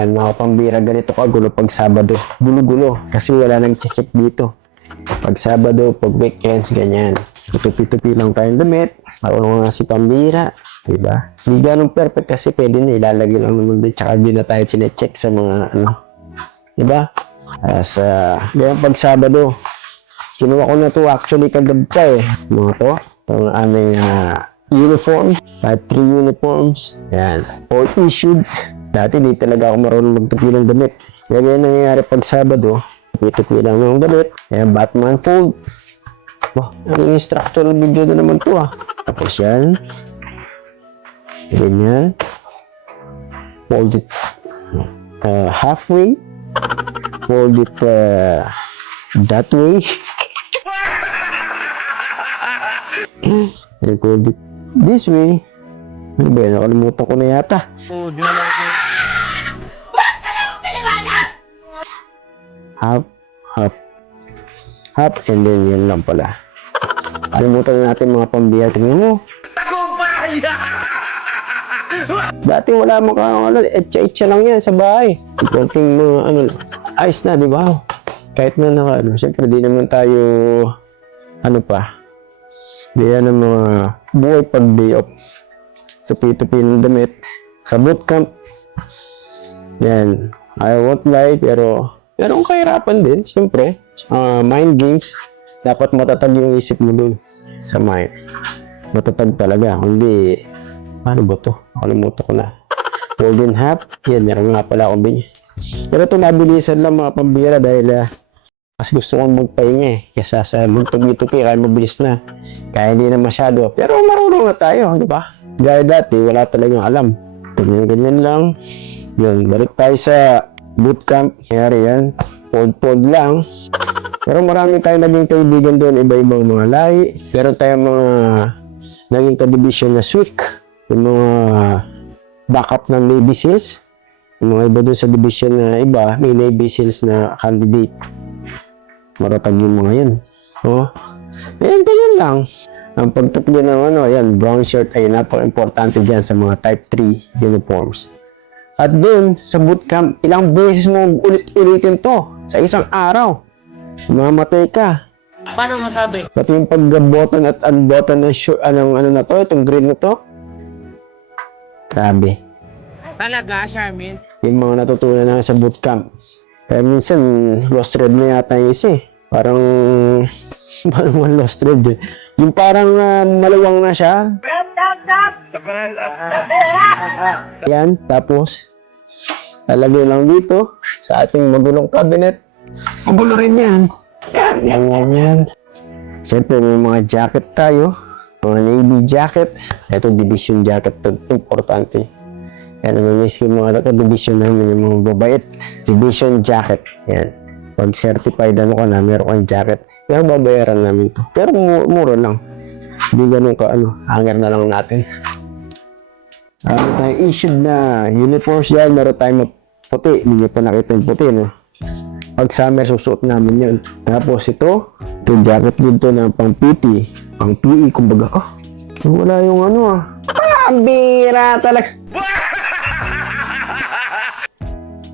Yan mga pambira, ganito kagulo pag Sabado. Gulo-gulo kasi wala nang check dito. Pag Sabado, pag weekends, ganyan. Tutupi-tupi lang tayong damit. Marunong nga si pambira. Diba? Hindi ganun perfect kasi pwede na ilalagay lang naman din. Tsaka di na tayo chinecheck sa mga ano. Diba? Ganyan pag Sabado. Kinuha ko na to actually kagabta eh. Mga to. Itong aming uniform. Type 3 uniforms. Yan. All issued. Dati di talaga ako marunong magtupi ng damit. Kaya ganyan nangyayari pag Sabado. Tupi-tupi lang ng damit. Yan, Batman fold. Oh, ang instructional video na naman to ah. Tapos yan. Ganyan. Fold it halfway. Fold it that way. And fold it this way. Ano ba yun? Nakalimutan ko na yata. Oo, dinala ko. Half, and then yan lang pala. Kalimutan na natin mga pambiya. Tingnan mo. Dati wala mo kang etcha-etcha lang yan sa bahay. Konting mga ayos na, di ba? Kahit na siyempre di naman tayo, di yan ang mga buhay pag day off. Tupi-tupi ng damit. Sa bootcamp, yan, I won't lie, pero ang kahirapan din, siyempre. Mind games, dapat matatag yung isip mo dun sa mind. Matatag talaga, hindi, paano ba to? Nakalimutan ko na. Golden half, yan, meron nga pala akong binyo. Pero ito mabilisan lang mga pambira dahil mas gusto kong magpahinga eh. Kaya sa magtupi-tupi, kaya mabilis na. Kaya hindi na masyado. Pero marunong na tayo, di ba? Gaya dati, wala talagang alam. Ganyan lang. Yun, balik tayo sa bootcamp. Kaya yan, fold lang. Pero marami tayong naging kaibigan doon, iba-ibang mga lahi. Pero tayong mga naging ka-division na SWIC. Yung mga backup ng Navy SEALs. Yung mga iba doon sa division na iba, may Navy SEALs na candidate. Maratag yung mga yun. Oh. Ayan, ganyan lang. Ang pagtupi ng yan, brown shirt ay napaka-importante dyan sa mga type 3 uniforms. At doon, sa bootcamp, ilang beses mo ulit-ulitin to sa isang araw. Mamatay ka. Paano masabi? Pati yung pag-button at unbutton ng shirt, na to, itong green na to. Grabe. Talaga, Charmin? Yung mga natutunan na sa bootcamp. Kaya minsan, lost thread na yata yung isa eh. Parang lost thread eh. Yung parang maluwang na siya. Yan, tapos lalagay lang dito sa ating magulong cabinet. Magulo rin yan. Yan. Siyempre may mga jacket tayo. Mga Navy jacket. Ito division jacket. Importante. Yan, namimiss ko yung mga division namin, yung mga babait. Division jacket. Yan. Pag certified ka na, meron kang jacket. Pero babayaran namin to. Pero mura lang. Hindi ganun ka, hanger na lang natin. Meron tayong issued na uniforms yan. Meron tayong puti. Hindi nyo pa nakita yung puti, no? Pag summer, susuot namin yun. Tapos ito jacket dito na pang PT. Pang PE, kumbaga. Wala yung ang bira talaga.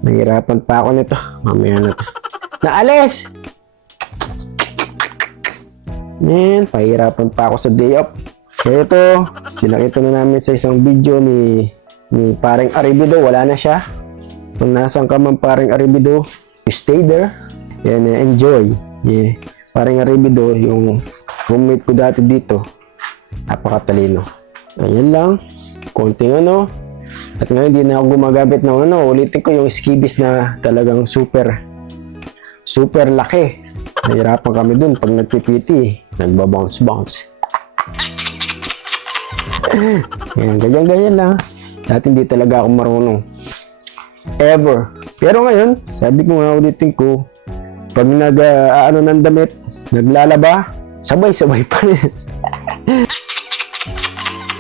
Nahirapan pa ako nito. Mamaya na to. Naalis! Man, pahirapan pa ako sa day off. Kaya ito, pinakita na namin sa isang video ni paring Aribido. Wala na siya. Kung nasan ka man paring Aribido, stay there. Yan, enjoy. Yeah. Paring Aribido, yung roommate ko dati dito. Napakatalino. Ayan lang. Konting At ngayon, hindi na ako gumagamit ng ulitin ko yung skibis na talagang super laki. Nahirapan kami dun pag nagpipiti. Nagbabounce. Ganyan lang. Dati hindi talaga ako marunong. Ever. Pero ngayon, sabi ko nga ulitin ko, pag ng damit, naglalaba, sabay-sabay pa rin.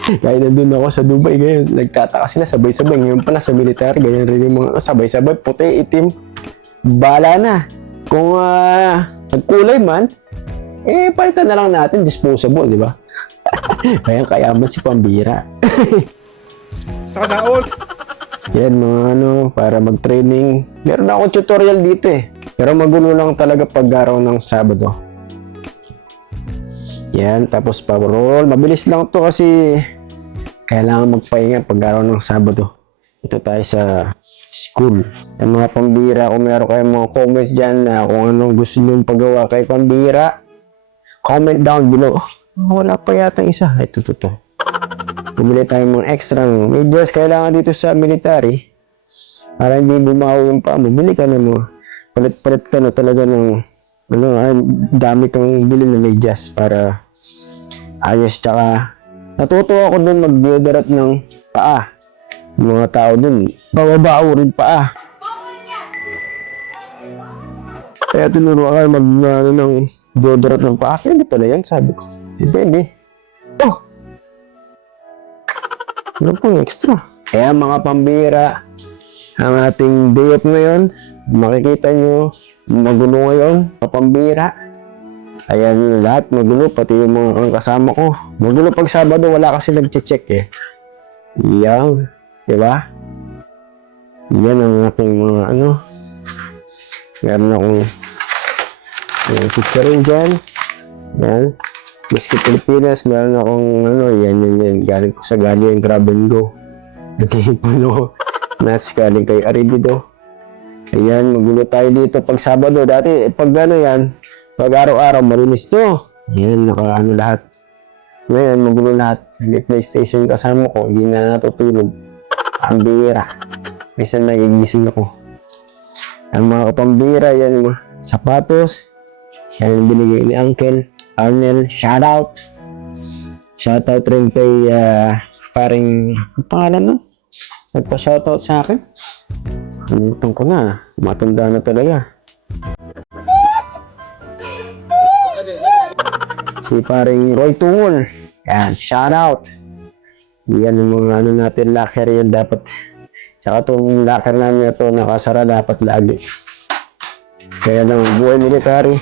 Kaya nandun ako sa Dubai ngayon, nagtataka sila sabay-sabay. Ngayon pala sa military, ganyan rin yung mga sabay-sabay, puti, itim. Bala na. Kung nagkulay man, palitan na lang natin, disposable, di ba? Kaya kayaman si pambira. Sana all! Yan mga ano, para mag-training. Meron akong tutorial dito eh. Pero magulo lang talaga pag araw ng Sabado. Yan, tapos pa-roll. Mabilis lang to kasi kailangan magpahinga pag araw ng Sabado. Ito tayo sa school. Yung mga pambira, kung meron kayong mga comments dyan na kung anong gusto nyo pagawa kay pambira, comment down below. Wala pa yata isa. Ito. Bumili tayo mga extra medyas kailangan dito sa military para hindi bumaho yung paa mo. Bili ka na mo. Palit-palit ka na talaga ng dami kang bili na medyas para ayos. Tsaka natuto ako dun mag-deodorant ng paa. Yung mga tao dun, bababao rin paa. Kaya tinuro ako ng deodorant ng paa. Hindi pala yan, sabi ko. Hindi. Oh! Ano pong extra? Kaya mga pambira, ang ating day off ngayon, makikita nyo, magulo ngayon, mga pambira. Ayan, lahat magulo, pati yung mga kasama ko. Magulo pag Sabado, wala kasi nag-check eh. Yan, diba? Yan ang aking mga ano. Meron akong picture rin dyan. Yan. Miski Pilipinas, meron akong yan. Galing ko sa galing Grab and Go. Nag-iipon ako. Galing kay Aribido. Ayan, magulo tayo dito pag Sabado. Dati, pag pag araw-araw, marinis to. Ayan, lahat. Ngayon, magulo lahat. May PlayStation kasama ko, hindi na natutulog. Ang bira. Minsan nagigising ako. Ang mga kapambira, yan, mga sapatos. Yan ang binigay ni Uncle Arnel, shoutout. Shoutout rin kay paring, ang pangalan no? Nagpa-shoutout sa akin. Nalimutan ko na. Matanda na talaga. Si paring Roy Tungol. Yan, shoutout. Yan yung mga natin, locker yan dapat. Tsaka itong locker namin na ito, nakasara dapat lagi. Kaya lang, buhay military.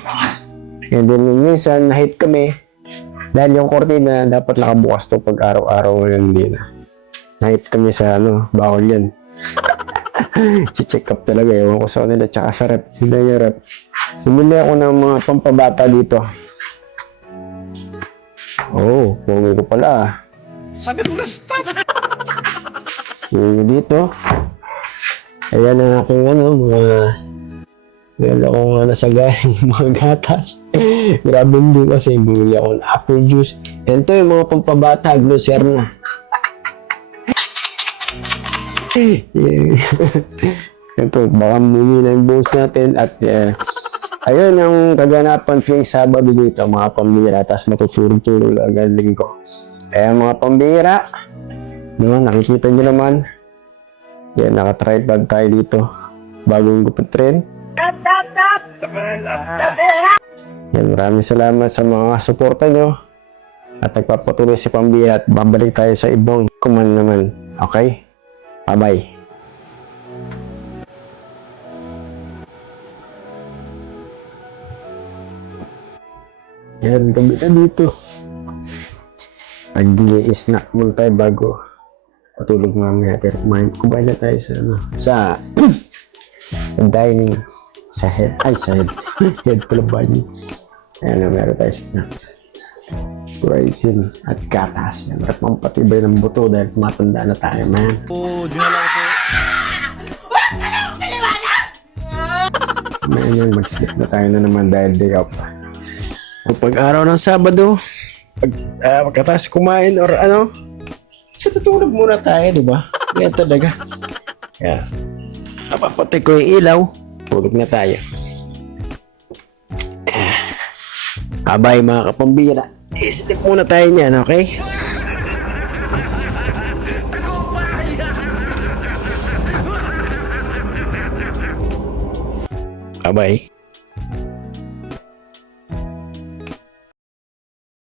And then minsan na-hit kami dahil yung kortina dapat nakabukas to pag araw-araw ngayon hindi na. Na-hit kami sa bawal yan. Check up talaga, ewan ko sa kanila tsaka sa rep. Hindi yung rep. Sumili ako ng mga pampabata dito. Oh, pumi ko pala. Sabi ko na stop! Yung dito. Ayan ang aking mga meron akong nasa galing mga gatas. Grabe din kasi bumili ako ng apple juice. Yan to yung mga pampabata, Glucerna. Ito, baka muli na yung boss natin. At ayun ang kaganapan tuwing Sabado dito, mga pambira. Tapos matutulog-tulog agad linggo. Kaya mga pambira, nakikita nyo naman. Yan, naka-tripod tayo dito. Bagong gupit rin. Yan, maraming salamat sa mga suporta nyo at nagpapatuloy si Pambira at babalik tayo sa ibang kuman naman. Okay? Bye-bye. Yan, gabi na dito. Snack muna tayo bago patulog mamaya. Pero kumain na tayo sa dining. Sa head pala ba niyo? Ayan na, meron tayo snack. Raisin at gatas. Yan, marap pampatibay ng buto dahil matanda na tayo, man. Oh, dinala ko po. Yan, mag-sleep na tayo na naman dahil day off. Pag araw ng Sabado, pagkatapos kumain or tutulog muna tayo, di ba? Yan talaga. Kaya, napapatay ko yung ilaw. Tulog na tayo. Abay mga kapambira. Isip muna tayo niyan, okay? Abay.